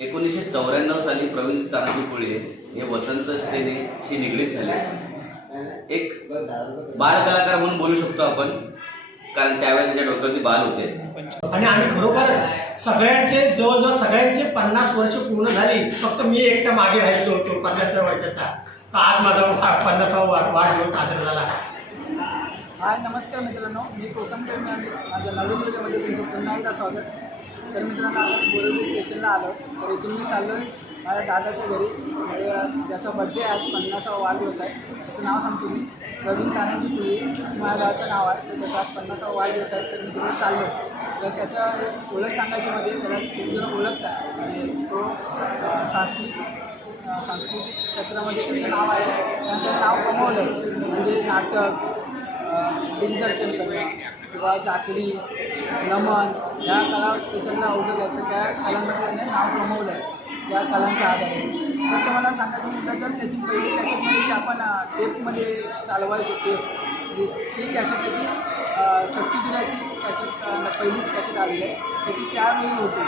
एकोणीसशे चौऱ्याण्णव साली प्रवीण तानाजी कोळी हे वसंत सेनेशी निगडीत झाले. एक बाल कलाकार म्हणून बोलू शकतो आपण. कारण त्यावेळेस त्याच्या डोक्यावरती बाल होते. आणि आम्ही खरोखर सगळ्यांचे जवळजवळ सगळ्यांचे पन्नास वर्ष पूर्ण झाली. फक्त मी एकटा मागे राहिलो होतो पन्नासव्या वर्षाचा. तर आज माझा पन्नासावा वा- वाढदिवस साजरा झाला. हाय नमस्कार मित्रांनो. मी कोकण माझ्या नवीन व्हिडिओमध्ये तुमचं पुन्हा एकदा स्वागत. तर मित्रांनो आपण बोरवली स्टेशनला आलो. तर इथून मी चाललो आहे माझ्या दादाच्या घरी. ज्याचा बड्डे आहे पन्नासावा वाढदिवस आहे. त्याचं नाव सांगतो मी. प्रवीण कानाची पुळी माझ्या गावाचं नाव आहे. तर त्याचा आज पन्नासावा वाढदिवस आहे. तर मी तिकडे चाललो. तर त्याचं ओळख सांगायची मध्ये त्याला खूप जण ओळखतात. आहे तो सांस्कृतिक सांस्कृतिक क्षेत्रामध्ये त्याचं नाव आहे. त्यांचं नाव कमवलं म्हणजे नाटक दिग्दर्शन करणं किंवा जाकडी नमन या कला त्याच्याकडे अवघड आहे. तर त्या कलांमध्ये त्याने नाव कमवलं आहे त्या कलांच्या आहे. तर मला सांगायचं म्हटलं तर त्याची पहिली कॅसेट म्हणजे जी आपण टेपमध्ये चालवायचो टेप म्हणजे ती कॅसेट त्याची अं, शक्ती दिल्याची कॅसेट पहिलीच कॅसेट आलेली आहे. तर ती त्यावेळी होती.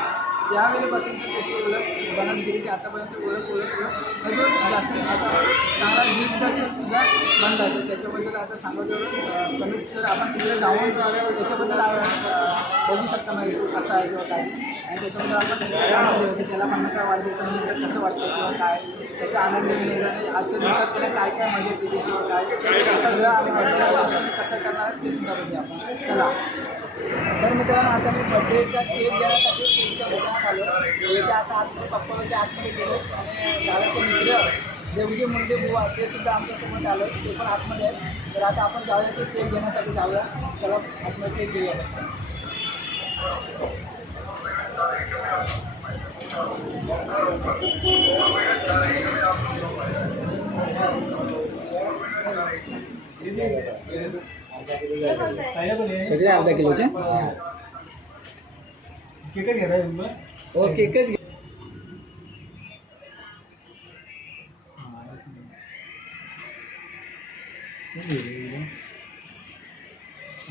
त्यावेळीपासून तर त्याची ओळख बनत गेली की आतापर्यंत ओळख ओळख ओळख. अजून जास्त असा चांगला दिग्दर्शक सुद्धा बनला तर त्याच्याबद्दल आता सांगायचं कमीत तर आपण तिकडे जाऊन त्याच्याबद्दल बघू शकता म्हणजे माहिती कसं आहे किंवा काय. आणि त्याच्याबद्दल आपण सगळ्या माहिती होती त्याला पन्नासा वाढदिवसानिमित्त कसं वाटतं किंवा काय त्याचा आनंद मिळेल आणि आजच्या दिवसात त्याला काय काय मजा येते किंवा काय सगळं आणि कसं करणार ते सुद्धा बघूया आपण. चला. तर मित्रांनो आता मी बर्थडेचा केक घेण्यासाठी केकच्या दुकानात आलो त्याच्या आता आतमध्ये पप्पाच्या आतमध्ये गेले आणि दादाचे मित्र देवजी मुंडे बुवा ते सुद्धा आमच्यासोबत आलो ते पण आतमध्ये आहेत. तर आता आपण जाऊया ते केक घेण्यासाठी. जाऊया. चला आतमध्ये केक घेऊया. सगळे अर्धा किलोचे? केकच घेणार हो केकच घे.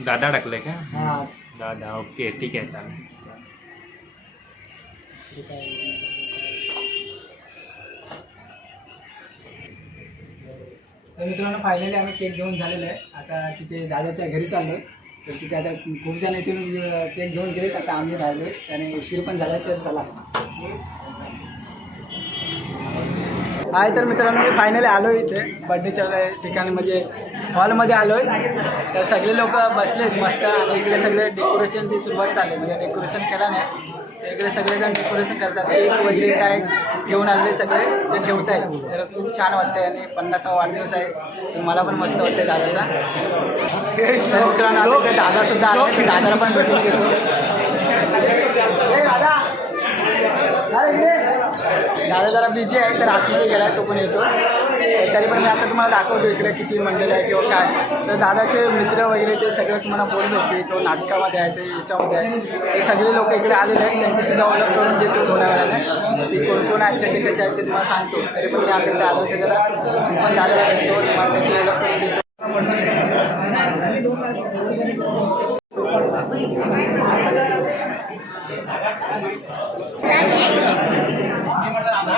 दादा टाकलंय का? हां. दादा ओके ठीक आहे चालेल. तर मित्रांनो फायनली आम्ही केक घेऊन झालेलं आहे. आता तिथे दादाच्या घरी चाललो तर तिथे आता खूप जण इथून ते घेऊन गेलेत. आता आम्ही राहिलो आणि उशीर पण झाला तर चला. हाय तर मित्रांनो मी फायनली आलो इथे. बड्डेच्या ठिकाणी म्हणजे हॉलमध्ये आलो आहे तर सगळे लोक बसलेत मस्त. आणि इकडे सगळे डेकोरेशनची सुरुवात चालली म्हणजे डेकोरेशन केलं नाही. इकडे सगळेजण डेकोरेशन करतात. केक वगैरे काय घेऊन आलेले सगळे ते ठेवत आहेत तर खूप छान वाटतंय आणि पन्नासावा वाढदिवस आहे. तर मला पण मस्त वाटतंय दादाचा. तर मित्रांनो आता दादा सुद्धा आले दादाला पण भेटून घेतो. दादा. दादा जरा बिझी आहे तर आतमध्ये गेलाय तो पण येतो. तरी पण मी आता तुम्हाला दाखवतो इकडे किती मंडळी आहे किंवा काय. तर दादाचे मित्र वगैरे ते सगळं तुम्हाला बोललो की तो नाटकामध्ये आहे ते याच्यामध्ये आहे. ते सगळे लोक इकडे आलेले आहेत त्यांच्यासुद्धा ओळख करून देतो थोड्या वेळाने ती कोण कोण आहेत कसे कसे आहेत ते तुम्हाला सांगतो. तरी पण मी आता आलो होते जरा. मी पण दादाला भेटतो तुम्हाला त्याची ओळख करून देतो.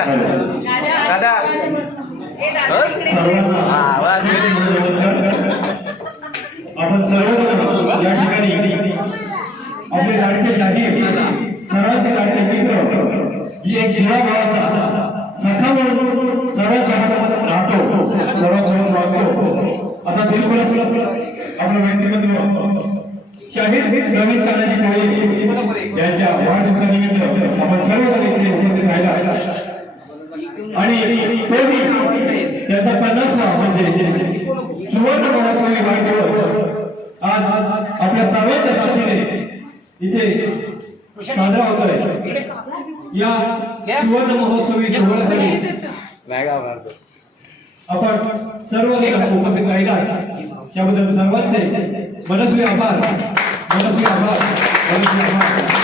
दादा हस? हा आवाज आपण सर्व या ठिकाणी आपले लाडके शाहीर सर्वांचे लाडके की एक जीवाभावाचा सखा म्हणून सर्वांसोबत राहतो सर्वांसोबत वागतो असा दिलखुला आपलं व्यक्तिमत्व शाहीर रवींद्र तानाजी कोळी यांच्या वाढदिवसानिमित्त आपण सर्वजण इथे उपस्थित राहिला आणि तोही त्याचा पन्नासवा म्हणजे सुवर्ण महोत्सवी वाढदिवस. आज आपल्या सर्वांच्या साक्षीने इथे साजरा होतोय. या सुवर्ण महोत्सवी सोहळ्यासाठी आपण सर्व उपस्थित राहिला त्याबद्दल सर्वांचे मनस्वी आभार मनस्वी आभार मनस्वी आभार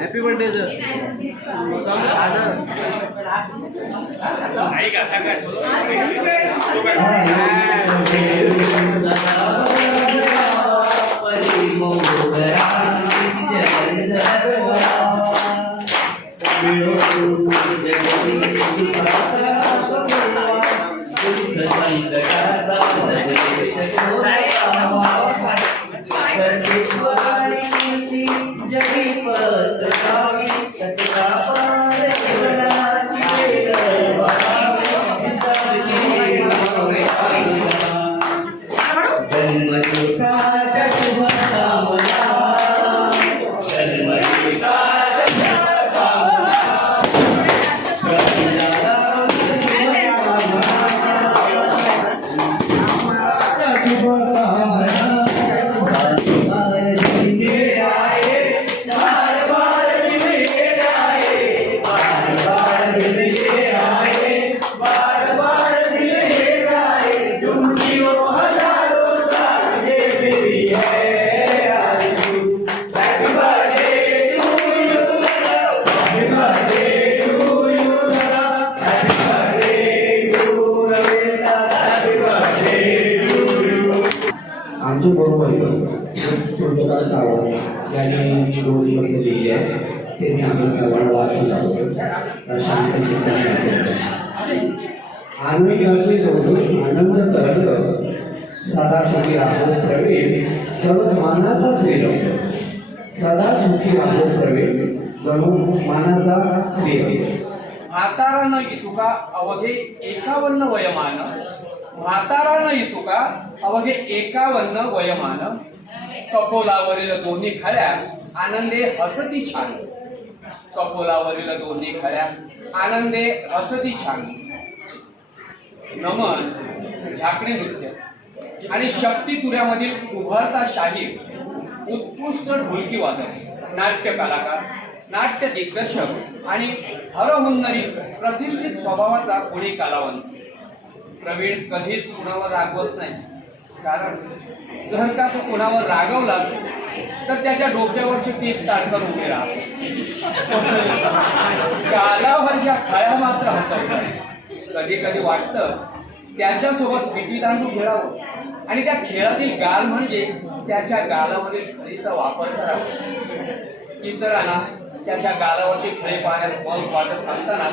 हॅपी बर्थडे सर जन्मदिवसाच्या राहो प्रवीण जणू मानाचा श्रेय. सदा सुखी राहो प्रवीण जणू मानाचा श्रेय. म्हातारा न तुका अवघे एकावन्न वयमान. म्हातारा न तुका अवघे एकावन्न वयमान. कपोलावरील दोन्ही खळ्या आनंदे हसती छान. कपोलावरील दोन्ही खळ्या आनंदे हसती छान. नमन झाकणे नृत्य. आणि शक्तिपुऱ्यामधील उभरता शाहीर उत्कृष्ट ढोलकी वादक नाट्य कलाकार नाट्य दिग्दर्शक आणि हरहुन्नरी प्रतिष्ठित स्वभावाचा कोणी कलावंत? प्रवीण कधीच कुणावर रागवत नाही. कारण जर का तो कुणावर रागवलाच तर त्याच्या डोक्यावरचे केस ताडकन उभे राहतात. कालावरच्या खळ्या मात्र हसवतात. कधी कधी वाटतं त्याच्यासोबत विटीदांडू खेळावं. आणि त्या खेळातील गाल म्हणजे त्याच्या गालावरील खळीचा वापर करावा. इतरांना त्याच्या गालावरचे खळे पाहण्यात मग वाटत असताना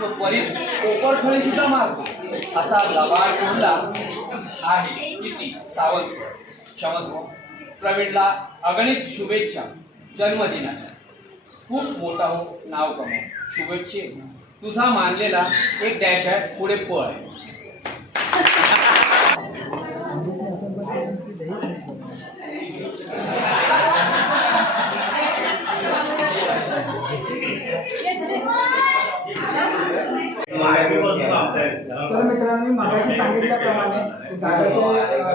तो त्वरित कोपर खळे सुद्धा मारतो. असा लबाड कोंडला आहे किती? सावंत क्षमस्व प्रवीणला अगणित शुभेच्छा जन्मदिनाच्या. खूप मोठा हो नाव कमाव शुभेच्छे. तुझा मानलेला एक डॅश आहे. पुढे पळ. आहे मगाशी दादाचे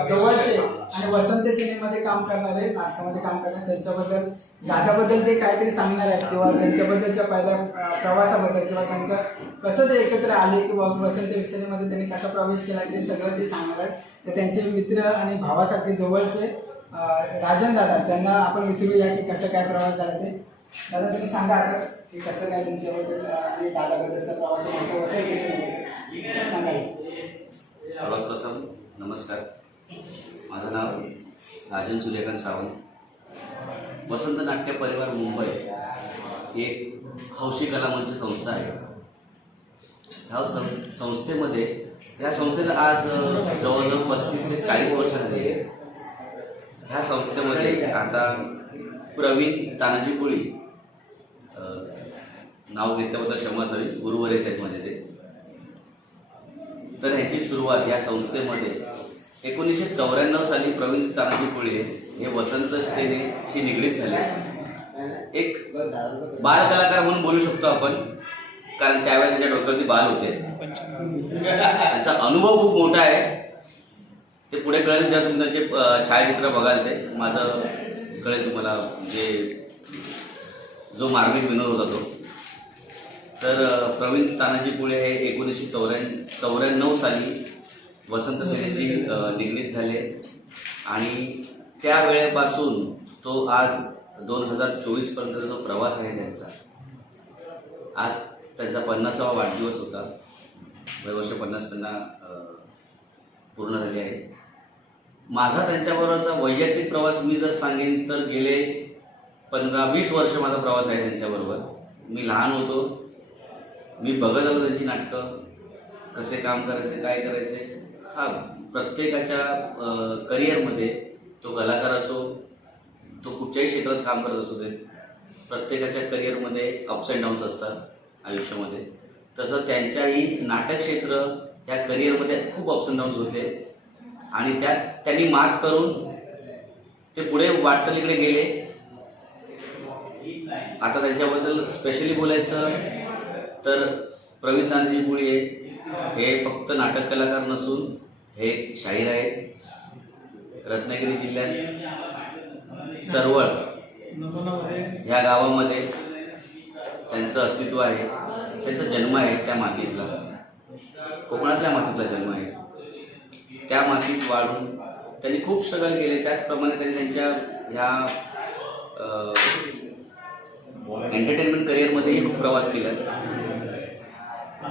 जवळचे आणि वसंत सिनेमध्ये काम करणारे नाटकामध्ये काम करणारे त्यांच्याबद्दल दादाबद्दल ते काहीतरी सांगणार आहेत किंवा त्यांच्याबद्दलच्या पहिल्या प्रवासाबद्दल किंवा त्यांचं कसं ते एकत्र आले किंवा वसंत सिनेमध्ये त्यांनी कसा प्रवेश केला ते सगळं ते सांगणार आहेत. तर त्यांचे मित्र आणि भावासारखे जवळचे राजन दादा त्यांना आपण विचारूया की कसं काय प्रवास झाला ते. दादा तुम्ही सांगा आता की कसं काय तुमच्याबद्दल आणि दादाबद्दलचा प्रवास आहे, सर्वात प्रथम नमस्कार. माझं नाव राजन सूर्यकांत सावंत. वसंत नाट्य परिवार मुंबई ही एक हौशी कलामंच संस्था आहे. ह्या सं संस्थेमध्ये या संस्थेला आज जवळजवळ पस्तीस ते चाळीस वर्ष झाली आहे. ह्या संस्थेमध्ये आता प्रवीण तानाजी कोळी नाव घेतल्याबद्दल क्षमा असावी गुरुवरेच आहेत माझे ते. तर ह्याची सुरुवात या संस्थेमध्ये एकोणीसशे चौऱ्याण्णव साली प्रवीण तानाजी कोळी हे वसंत सेनेशी निगडीत झाले. एक बाल कलाकार म्हणून बोलू शकतो आपण कारण त्यावेळेस त्याच्या डोक्यावरती बाल होते. त्यांचा अनुभव खूप मोठा आहे. ते पुढे कळेल जेव्हा तुम्ही त्यांचे छायाचित्र बघाल ते. माझं कळेल तुम्हाला म्हणजे जो मार्मिक विनोद होता तो. तर प्रवीण तानाजी पुळे हे एकोणीसशे चौऱ्याण्णव चौऱ्याण्णव साली वसंत सेनेशी निगडीत झाले. आणि त्या वेळेपासून तो आज दोन हजार चोवीसपर्यंतचा जो प्रवास आहे त्यांचा आज त्यांचा पन्नासावा वाढदिवस होता. वय वर्ष पन्नास त्यांना पूर्ण झाले आहे. माझा त्यांच्याबरोबरचा वैयक्तिक प्रवास मी जर सांगेन तर गेले पंधरा वीस वर्ष माझा प्रवास आहे त्यांच्याबरोबर. मी लहान होतो. मी बघत होतो त्यांची नाटकं. कसे काम करायचे काय करायचे. हा प्रत्येकाच्या करिअरमध्ये तो कलाकार असो तो कुठच्याही क्षेत्रात काम करत असू दे प्रत्येकाच्या करिअरमध्ये अप्स अँड डाऊन्स असतात आयुष्यामध्ये. तसं त्यांच्याही नाटक क्षेत्र या करिअरमध्ये खूप अप्स अँड डाऊन्स होते. आणि त्यात त्यांनी मात करून ते पुढे वाटचालीकडे गेले. आता त्यांच्याबद्दल स्पेशली बोलायचं तर प्रवीण तानजी मुळे हे फक्त नाटक कलाकार नसून हे एक शाहीर आहेत. रत्नागिरी जिल्ह्यात तरवळ ह्या गावामध्ये त्यांचं अस्तित्व आहे. त्यांचा जन्म आहे त्या मातीतला. कोकणातल्या मातीतला जन्म आहे. त्या मातीत वाढून त्यांनी खूप स्ट्रगल केले. त्याचप्रमाणे त्यांनी त्यांच्या ह्या एंटरटेनमेंट करिअरमध्येही खूप प्रवास केला.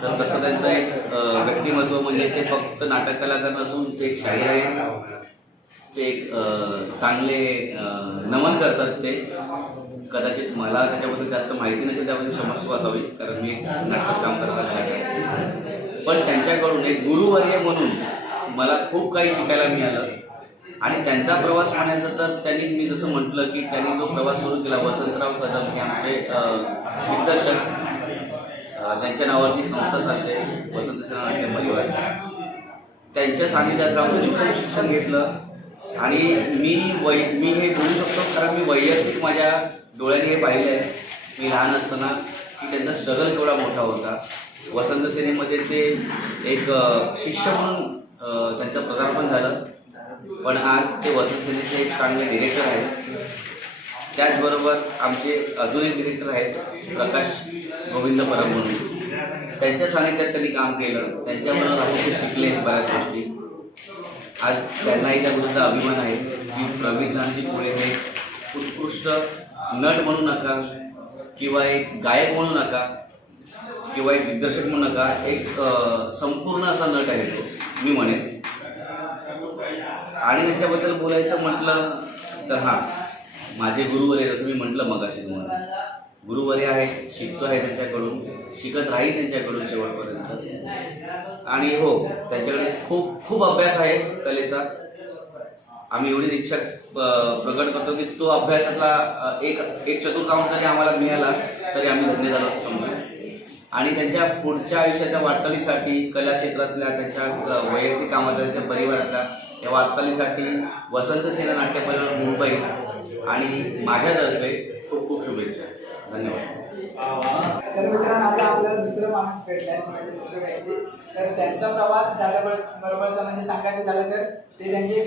तर तसं त्यांचं एक व्यक्तिमत्व म्हणजे ते फक्त नाटक कलाकार नसून ते एक शाहीर आहे. ते एक चांगले नमन करतात ते. कदाचित मला त्याच्याबद्दल जास्त माहिती नसेल त्याबद्दल क्षमस्व असावी कारण मी नाटकात काम करत आहे. पण त्यांच्याकडून एक गुरुवर्य म्हणून मला खूप काही शिकायला मिळालं. आणि त्यांचा प्रवास म्हणायचं तर त्यांनी मी जसं म्हटलं की त्यांनी जो प्रवास सुरू केला वसंतराव कदम हे आमचे दिग्दर्शक ज्यांच्या नावावरती संस्था चालते वसंत सेना नाट्य परिवार त्यांच्या सानिध्यात राहून शिक्षण घेतलं. आणि मी वै मी हे बोलू शकतो कारण मी वैयक्तिक माझ्या डोळ्याने हे पाहिलं आहे. मी लहान असताना की त्यांचा स्ट्रगल केवढा मोठा होता. वसंत सेनेमध्ये ते एक शिष्य म्हणून अ, त्यांचं पदार्पण झालं. पण आज ते वसंत सेनेचे एक चांगले डिरेक्टर आहेत. त्याचबरोबर आमचे अजून एक डिरेक्टर आहेत प्रकाश गोविंद परब म्हणून त्यांच्या सानिध्यात त्यांनी काम केलं. त्यांच्याबरोबर आपण ते शिकले बऱ्याच गोष्टी. आज त्यांनाही त्या गोष्टीचा अभिमान आहे की प्रवीण नानजी पुढे हे उत्कृष्ट नट म्हणू नका किंवा एक गायक म्हणू नका किंवा एक दिग्दर्शक म्हणू नका एक संपूर्ण असा नट आहे तो मी म्हणेन. आणि त्यांच्याबद्दल बोलायचं म्हटलं तर हा माझे गुरुवर आहे जसं मी म्हटलं मगाशी तुम्हाला. गुरुवर्य आहेत शिकतो आहे त्यांच्याकडून शिकत राहील त्यांच्याकडून शेवटपर्यंत. आणि हो त्यांच्याकडे खूप खूप अभ्यास आहे कलेचा. आम्ही एवढी इच्छा प्रकट करतो की तो अभ्यासातला एक एक चतुर्थांश जरी आम्हाला मिळाला तरी आम्ही धन्य झालो असं समजू आणि त्यांच्या पुढच्या आयुष्याच्या वाटचालीसाठी कला क्षेत्रातल्या त्यांच्या वैयक्तिक कामातल्या त्यांच्या परिवारातल्या या वाटचालीसाठी वसंत सेना नाट्य परिवार मुंबई आणि माझ्यातर्फे खूप खूप शुभेच्छा. धन्यवाद. तर मित्रांनो आता आपल्याला दुसरं माणूस भेटलाय म्हणजे दुसरं व्यक्ती तर त्यांचा प्रवास दादा बरोबरचा म्हणजे सांगायचं झालं तर ते त्यांचे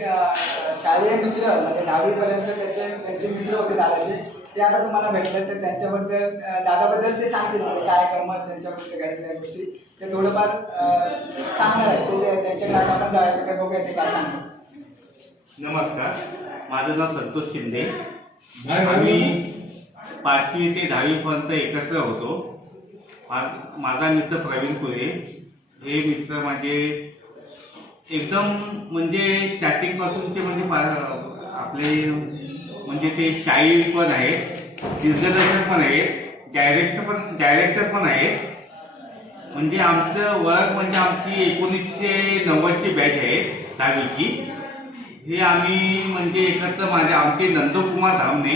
शालेय मित्र म्हणजे दहावीपर्यंत त्याचे त्यांचे मित्र होते दादाचे. ते आता तुम्हाला भेटले तर त्यांच्याबद्दल दादाबद्दल ते सांगतील म्हणजे काय गमत त्यांच्याबद्दल घडलेल्या गोष्टी. ते थोडंफार सांगणार आहेत. ते- त्यांच्या त्यांच्याकडे आपण जाऊया तर बघूया ते काय सांगतात. नमस्कार. माझं नाव संतोष शिंदे. आम्ही पाचवी ते दहावीपर्यंत एकत्र होतो. माझा मित्र प्रवीण कुले हे मित्र माझे एकदम म्हणजे स्टार्टिंग पासूनचे म्हणजे आपले म्हणजे ते शाहीर पण आहेत दिग्दर्शक पण आहेत डायरेक्टर पण डायरेक्टर पण आहेत म्हणजे आमचं वर्क म्हणजे आमची एकोणीसशे नव्वदची बॅच आहे दहावीची. हे आम्ही म्हणजे एकत्र माझे आमचे नंदकुमार धामणे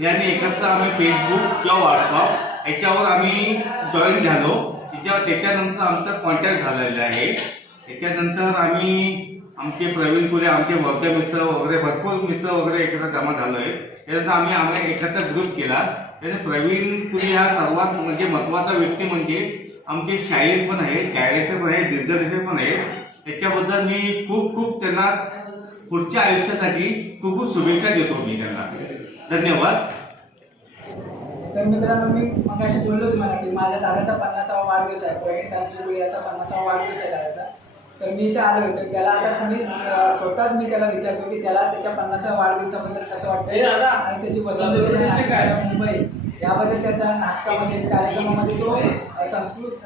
यांनी एकत्र आम्ही फेसबुक किंवा व्हॉट्सअप याच्यावर आम्ही जॉईन झालो. त्याच्यावर त्याच्यानंतर आमचा कॉन्टॅक्ट झालेला आहे. त्याच्यानंतर आम्ही आमचे प्रवीण कुले आमचे वर्ग मित्र वगैरे भरपूर मित्र वगैरे एकत्र जमा झालो आहे त्यानंतर आम्ही आम्ही एकत्र ग्रुप केला. त्याने प्रवीण कुले हा सर्वात म्हणजे महत्त्वाचा व्यक्ती म्हणजे आमचे शाहीर पण आहेत डायरेक्टर पण आहेत दिग्दर्शक पण आहेत. त्याच्याबद्दल मी खूप खूप त्यांना पुढच्या आयुष्यासाठी खूप खूप शुभेच्छा देतो मी त्यांना. धन्यवाद. तर मित्रांनो मी मगाशी बोललो तुम्हाला की माझ्या दादाचा पन्नासावा वाढदिवस आहे. प्रवीण तांजूळ याचा पन्नासावा वाढदिवस आहे दादाचा. तर मी इथे आलो तर त्याला आता तुम्ही अं, स्वतःच मी त्याला विचारतो की त्याला त्याच्या पन्नासाव्या वाढदिवसाबद्दल कसं वाटतं आणि त्याची सेना काय मुंबई. याबद्दल त्याच्या नाटकामध्ये कार्यक्रमामध्ये तो संस्कृत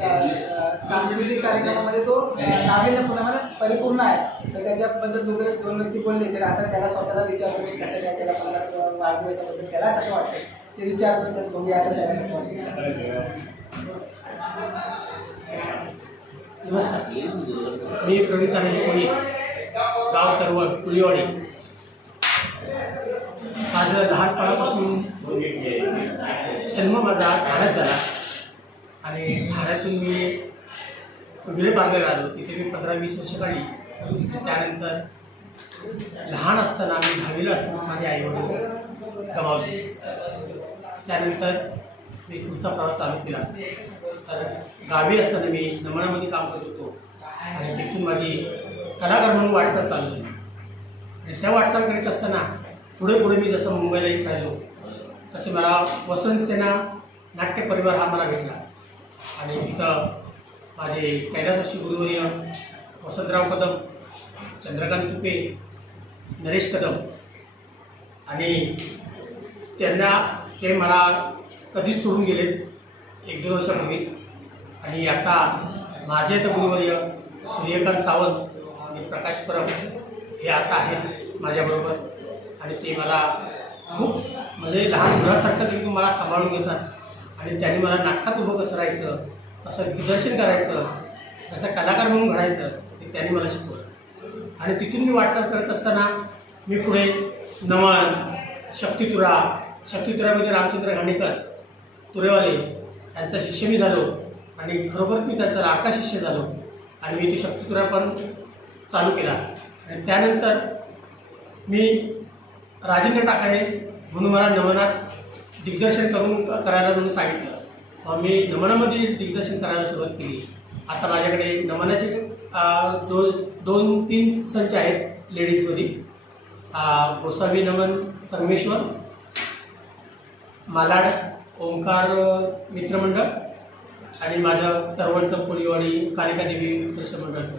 सांस्कृतिक कार्यक्रमामध्ये तो अं, नाविन्यपूर्णमध्ये परिपूर्ण आहे. तर त्याच्याबद्दल दोघे दोन व्यक्ती बोलले तर आता त्याला स्वतःला विचारतो की कसं काय त्याला पन्नास वाढदिवसाबद्दल त्याला कसं वाटतं ते विचारतो तर बघूया आता त्याला कसं नमस्कार. मी प्रवीण तानाजी कोळी गाव तरुण कुळीवाडी माझं लहानपणापासून जन्म माझा ठाण्यात झाला. आणि ठाण्यातून मी वेळ बांधलेला आलो. तिथे मी पंधरा वीस वर्ष काढली. त्यानंतर लहान असताना मी दहावीला असताना माझे आई वडील गमावले. त्यानंतर मी पुढचा प्रवास चालू केला. तर गावी असताना मी नमनामध्ये काम करत होतो. आणि तिथून माझी कलाकार म्हणून वाटचाल चालू झाली. आणि त्या वाटचाल करीत असताना पुढे पुढे मी जसं मुंबईला येत राहिलो तसे मला वसंत सेना नाट्य परिवार हा मला भेटला. आणि तिथं माझे कैलासशी गुरुवर्य वसंतराव कदम चंद्रकांत तुपे नरेश कदम आणि त्यांना ते मला कधीच सोडून गेलेत एक दोन वर्षापूर्वीच. आणि आता माझे तर गुरुवर्य सूर्यकांत सावंत आणि प्रकाश परब हे आता आहेत माझ्याबरोबर. आणि ते मला खूप म्हणजे लहान मुलासारखं ते मला सांभाळून घेतात. आणि त्यांनी मला नाटकात उभं कसं राहायचं कसं दिग्दर्शन करायचं कसं कलाकार म्हणून घडायचं ते त्यांनी मला शिकवलं. आणि तिथून मी वाटचाल करत असताना मी पुढे नमन शक्तितुरा शक्तितुरामध्ये रामचंद्र घाणेकर तुरेवाले यांचा शिष्य मी झालो. आणि खरोखर मी त्यांचा लाडका शिष्य झालो. आणि मी तो शक्तितुरा पण चालू केला. आणि त्यानंतर मी राजेंद्र टाकाळे म्हणून मला नमनात दिग्दर्शन करून करायला म्हणून सांगितलं. मी नमनामध्ये दिग्दर्शन करायला सुरुवात केली. आता माझ्याकडे नमनाचे दो दोन तीन संच आहेत लेडीजमध्ये. गोसावी नमन संगमेश्वर मालाड ओंकार मित्रमंडळ आणि माझं तरवडचं कोळीवाडी कालिका देवी दर्शन मंडळचं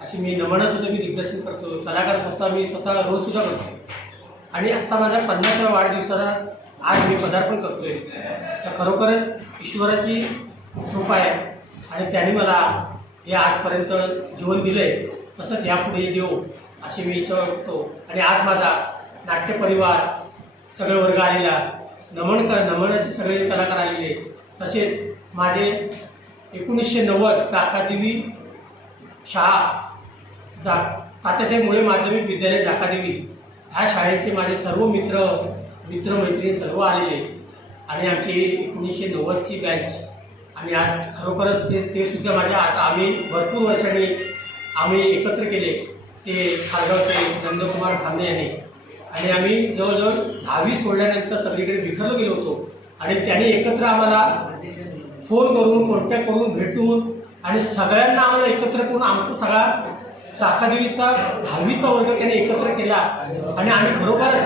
अशी मी नमनासुद्धा मी दिग्दर्शन करतो. कलाकार स्वतः मी स्वतः रोजसुद्धा करतो. आणि आत्ता माझ्या पन्नासाव्या वाढदिवसाला आज मी पदार्पण करतोय. तर खरोखरच ईश्वराची कृपा आहे. आणि त्याने मला हे आजपर्यंत जीवन दिलंय. तसंच यापुढे देऊ अशी मी इच्छा करतो आणि आज माझा नाट्यपरिवार सगळे वर्ग आलेला नमन कर नमनाचे सगळे कलाकार आलेले तसेच माझे एकोणीसशे नव्वद चाकादेवी शाह जा तात्यासाहेब मुळे माध्यमिक विद्यालय जाकादेवी ह्या शाळेचे माझे सर्व मित्र मित्रमैत्रिणी सर्व आलेले आणि आमची एकोणीसशे नव्वदची बॅच आणि आज खरोखरच ते ते सुद्धा माझ्या आता आम्ही भरपूर वर्षांनी आम्ही एकत्र केले. ते खालगावचे नंदकुमार धामणे यांनी. आणि आम्ही जवळजवळ दहावी सोडल्यानंतर सगळीकडे बिखरलो गेलो होतो. आणि त्यांनी एकत्र आम्हाला फोन करून कॉन्टॅक्ट करून भेटून आणि सगळ्यांना आम्हाला एकत्र करून आमचा सगळा चाकादेवीचा दहावीचा वर्ग त्याने एकत्र केला. आणि आम्ही खरोखर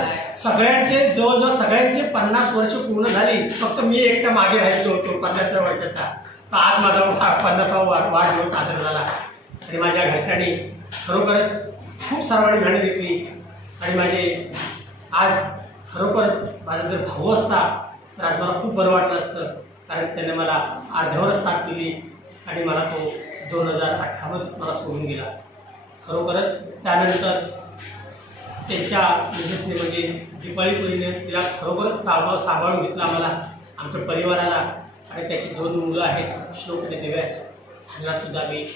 सगळ्यांचे जवळजवळ सगळ्यांचे पन्नास वर्ष पूर्ण झाली. फक्त मी एकटा मागे राहिलो होतो पन्नासव्या वर्षाचा. तर आज माझा पन्नासावा वा वाढदिवस साजरा झाला. आणि माझ्या घरच्यांनी खरोखर खूप सर्वांनी मेहनत घेतली. आणि माझे आज खरोखर माझा जर भाऊ असता तर आज मला खूप बरं वाटलं असतं. कारण त्याने मला अर्ध्यावरच साथ दिली. आणि मला तो दोन हजार अठरामध्ये मला सोडून गेला. खरोखरच त्यानंतर त्यांच्या मिसेसने म्हणजे दिपाळी पुरीने तिला खरोखरच सांभाळ सांभाळून घेतलं आम्हाला आमच्या परिवाराला. आणि त्याची दोन मुलं आहेत श्लोक ते दिव्यास ह्यांनासुद्धा मी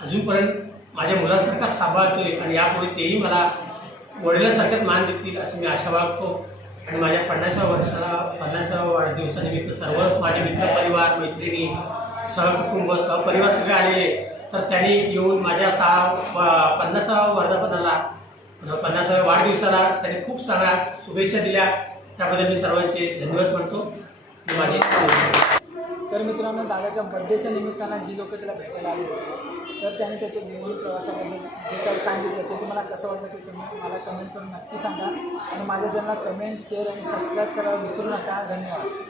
अजूनपर्यंत माझ्या मुलासारखाच आहे आणि यापुढे तेही मला वडिलांसारख्याच मान देतील असं मी आशा बाळगतो. आणि माझ्या पन्नासाव्या वर्षाला पन्नासाव्या वाढदिवसानिमित्त सर्वच माझे मित्रपरिवार मैत्रिणी सहकुटुंब सहपरिवार सगळे आलेले. तर त्यांनी येऊन माझ्या सहा पन्नासाव्या वर्धापनाला पन्नासाव्या वाढदिवसाला त्यांनी खूप साऱ्या शुभेच्छा दिल्या. त्याबद्दल मी सर्वांचे धन्यवाद म्हणतो मी माझे तर मित्रांनो दादाच्या बड्डेच्या निमित्तानं जी लोक त्याला भेटायला आली तर त्याने त्याचे जीवन प्रवासाबद्दल जे काही सांगितलं ते तुम्हाला कसं वाटलं ते तुम्ही मला कमेंट करून नक्की सांगा. आणि माझ्या चॅनलला कमेंट शेअर आणि सबस्क्राईब करायला विसरू नका. धन्यवाद.